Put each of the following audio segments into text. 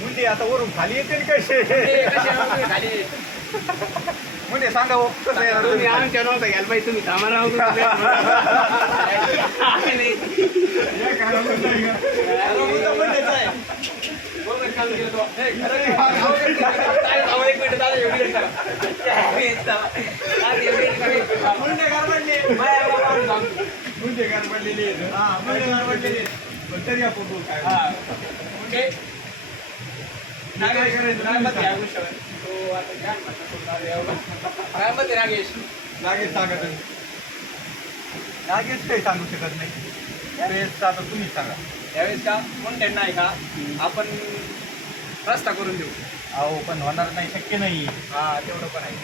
मुंडे आता वरून खाली येते कसे खाली मुंडे सांगा हो, कसं येणार तुम्ही? आमच्या नव्हता घ्यायला पाहिजे तुम्ही थांबा हे काय म्हणत नाही का? अरे मुद्दा मुंडेच आहे. मुंडे गरबडले. मुंडे गरबडलेले आहेत. हा, मुंडे गरबडलेले आहेत. पण तरी आपण बोलू काय? काय करायचं? रागेश नागेश सांगत आहे. नागेश काही सांगू शकत नाही. त्यावेळेस आता तुम्हीच सांगा. यावेळेस का म्हणते नाही का आपण रस्ता करून देऊ. अहो पण होणार नाही, शक्य नाही. हा तेवढं पण आहे.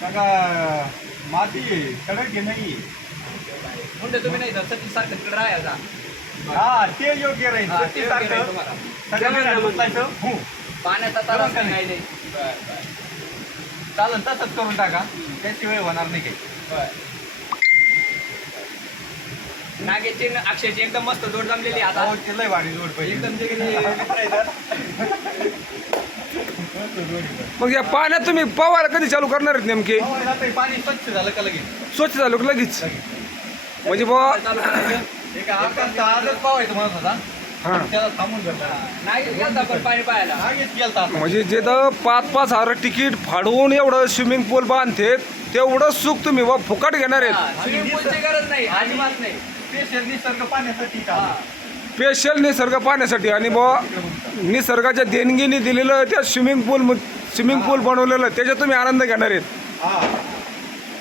काका माती कडक नाही. म्हणते तुम्ही नाही तर सतीश सारखं तिकडे राहायचा. हा ते योग्य राहील. हा, ते योग्य राहील तुम्हाला. सगळं उचलायचं. हो पाण्याचा तारा जमलं नाही. नाही. चालेल तसंच करून टाका, त्याशिवाय होणार नाही काही. नागेशची आणि अक्षयची एकदम मस्त जोड जमलेली आता. हो ते लय भारी जोड पाहिजे. एकदम जे गेले मित्र आहेत. मग या पाण्यात तुम्ही पवायला कधी चालू करणार आहेत नेमके? हो, आता हे पाणी स्वच्छ झालं का लगेच? स्वच्छ झालं का लगेच? म्हणजे बाबा चालू करायचं. एक आकाश आजच पावायचं म्हणत होता. हां, त्याला थांबून घेतला. नागेश गेलता पण पाणी पाहायला. नागेश गेलता. म्हणजे जे तर 5,000 तिकीट फाडवून एवढं स्विमिंग पूल बांधते तेवढं सुख तुम्ही बा फुकट घेणार आहेत. स्विमिंग पूलची गरज नाही, अजिबात नाही. स्पेशल निसर्ग पाण्यासाठी का? स्पेशल निसर्ग पाहण्यासाठी आणि बा निसर्गाच्या देणगीने दिलेलं त्या स्विमिंग पूल बनवलेलं त्याच्यात तुम्ही आनंद घेणार आहेत. हा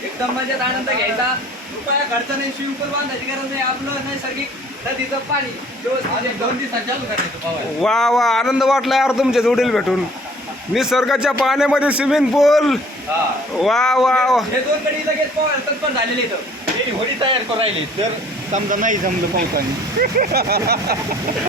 एकदम मजेत आनंद घ्यायचा. रुपया खर्च नाही, स्विमिंग पूल बांधायची गरज नाही. आपलं नैसर्गिक नदीचं पाणी आणि 2 दिवसात चालू करायचं पावायला. वा वा आनंद वाटला यार तुमच्या जोडीला भेटून. निसर्गाच्या पाण्यामध्ये स्विमिंग पूल. हा वा वा वा. हे 2 गडी लगेच पोहायला तत्पर झालेले इथं. ते होडी तयार करून राहिली. जर समजा नाही जमलं पावसाने